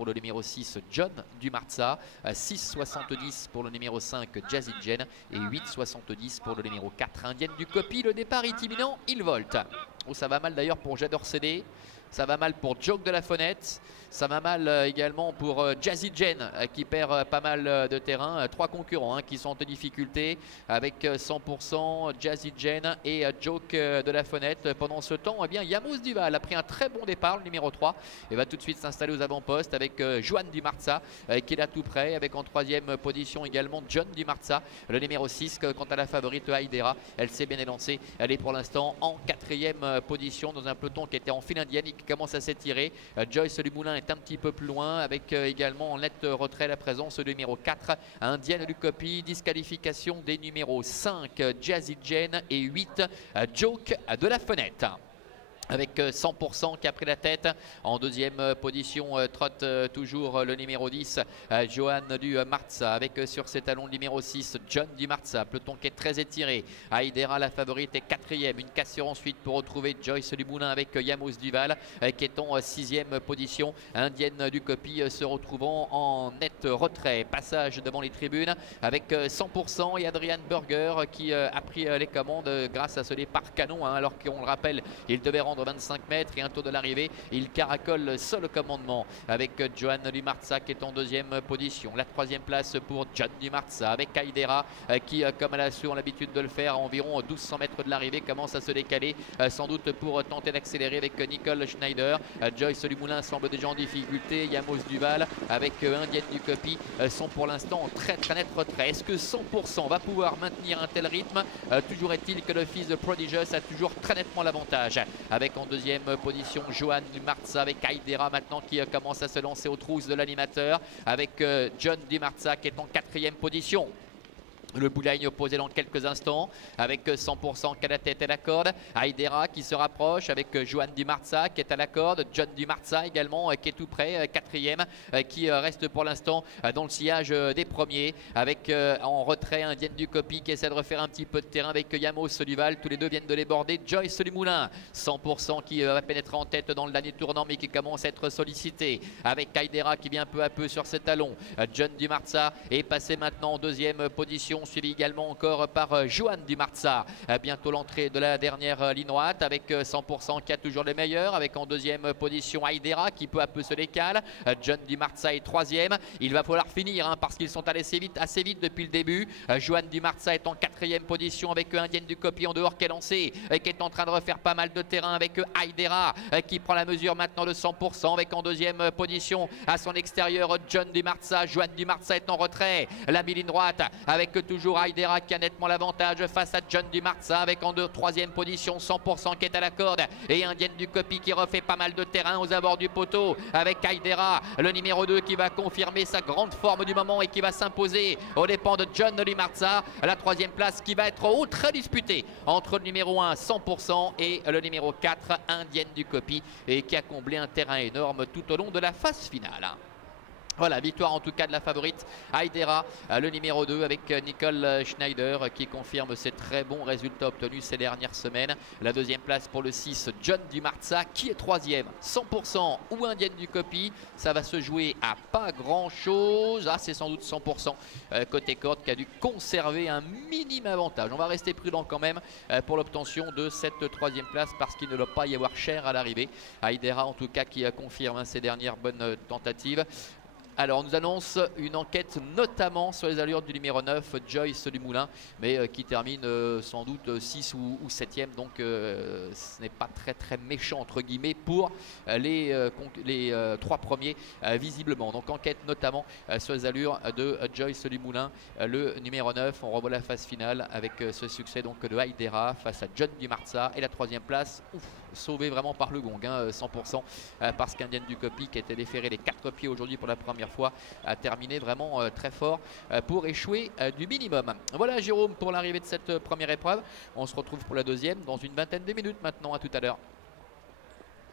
pour le numéro 6 John Dumarza, 6,70 pour le numéro 5 Jazzy Jen et 8,70 pour le numéro 4 Indienne du Copy. Le départ est imminent, il volte. Oh, ça va mal d'ailleurs pour J'adore CD. Ça va mal pour Joke de la Fenêtre. Ça va mal également pour Jazzy Jen qui perd pas mal de terrain. Trois concurrents qui sont en difficulté avec 100% Jazzy Jen et Joke de la Fenêtre. Pendant ce temps, eh bien, Yamos Duval a pris un très bon départ, le numéro 3. Et va tout de suite s'installer aux avant-postes avec Johan Dumarza qui est là tout près. Avec en troisième position également John Dumarza. Le numéro 6, quant à la favorite Haïdera, elle s'est bien élancée. Elle est pour l'instant en quatrième position dans un peloton qui était en file indienne et qui commence à s'étirer. Joyce Dumoulin est un petit peu plus loin avec également en net retrait la présence du numéro 4 Indienne du Copy. Disqualification des numéros 5 Jazzy Jen et 8 Joke de la Fenêtre. Avec 100% qui a pris la tête. En deuxième position, trotte toujours le numéro 10, Johan Dumarza. Avec sur ses talons le numéro 6, John Dumarza. Peloton qui est très étiré. Haïdera, la favorite, est quatrième. Une cassure ensuite pour retrouver Joyce Dumoulin avec Yamos Duval qui est en sixième position. Indienne du Copy se retrouvant en net retrait. Passage devant les tribunes avec 100% et Adrian Burger qui a pris les commandes grâce à ce départ canon. Alors qu'on le rappelle, il devait rendre 25 mètres et un tour de l'arrivée. Il caracole seul au commandement avec Johan Dumarza qui est en deuxième position. La troisième place pour John Dumarza avec Haïdera qui, comme elle a su l'habitude de le faire, à environ 1200 mètres de l'arrivée, commence à se décaler sans doute pour tenter d'accélérer avec Nicole Schneider. Joyce Dumoulin semble déjà en difficulté. Yamos Duval avec Indienne du Copy sont pour l'instant en très net retrait. Est-ce que 100% va pouvoir maintenir un tel rythme? Toujours est-il que le fils de Prodigious a toujours très nettement l'avantage avec en deuxième position Johan Dumarza avec Haïdera maintenant qui commence à se lancer aux trousses de l'animateur avec John Dumarza qui est en quatrième position. Le bouline opposé dans quelques instants avec 100% qui a la tête et la corde. Haïdera qui se rapproche avec Johan Dumarza qui est à la corde. John Dumarza également qui est tout près, quatrième, qui reste pour l'instant dans le sillage des premiers avec en retrait Indienne du Copy qui essaie de refaire un petit peu de terrain avec Yamos Duval. Tous les deux viennent de les border. Joyce Dumoulin, 100% qui va pénétrer en tête dans le dernier tournant mais qui commence à être sollicité avec Haïdera qui vient peu à peu sur ses talons. John Dumarza est passé maintenant en deuxième position, suivi également encore par Johan Dumarza. Bientôt l'entrée de la dernière ligne droite avec 100% qui a toujours les meilleurs, avec en deuxième position Haïdera qui peu à peu se décale. John Dumarza est troisième. Il va falloir finir parce qu'ils sont allés assez vite depuis le début. Johan Dumarza est en quatrième position avec Indienne du Copy en dehors qui est lancé, qui est en train de refaire pas mal de terrain avec Haïdera qui prend la mesure maintenant de 100% avec en deuxième position à son extérieur John Dumarza. Johan Dumarza est en retrait. La ligne droite avec toujours Haïdera qui a nettement l'avantage face à John Dumarza avec en troisième position 100% qui est à la corde et Indienne du Copy qui refait pas mal de terrain aux abords du poteau avec Haïdera, le numéro 2 qui va confirmer sa grande forme du moment et qui va s'imposer aux dépens de John Dumarza. La troisième place qui va être très disputée entre le numéro 1 100% et le numéro 4 Indienne du Copy et qui a comblé un terrain énorme tout au long de la phase finale. Voilà, victoire en tout cas de la favorite Haïdera, le numéro 2 avec Nicole Schneider qui confirme ses très bons résultats obtenus ces dernières semaines. La deuxième place pour le 6 John Dumarza qui est troisième, 100% ou Indienne du Copy. Ça va se jouer à pas grand chose. Ah, c'est sans doute 100% côté corde qui a dû conserver un minime avantage. On va rester prudent quand même pour l'obtention de cette troisième place parce qu'il ne doit pas y avoir cher à l'arrivée. Haïdera en tout cas qui confirme ses dernières bonnes tentatives. Alors on nous annonce une enquête notamment sur les allures du numéro 9 Joyce Dumoulin mais qui termine sans doute 6 ou 7e, donc ce n'est pas très méchant entre guillemets pour les 3 premiers visiblement. Donc enquête notamment sur les allures de Joyce Dumoulin, le numéro 9. On revoit la phase finale avec ce succès donc de Haïdera face à John Dumarza et la troisième place sauvée vraiment par le gong 100% parce qu'Indienne du Copy qui était déféré les 4 pieds aujourd'hui pour la première fois a terminé vraiment très fort pour échouer du minimum. Voilà Jérôme pour l'arrivée de cette première épreuve. On se retrouve pour la deuxième dans une vingtaine de minutes maintenant. À tout à l'heure.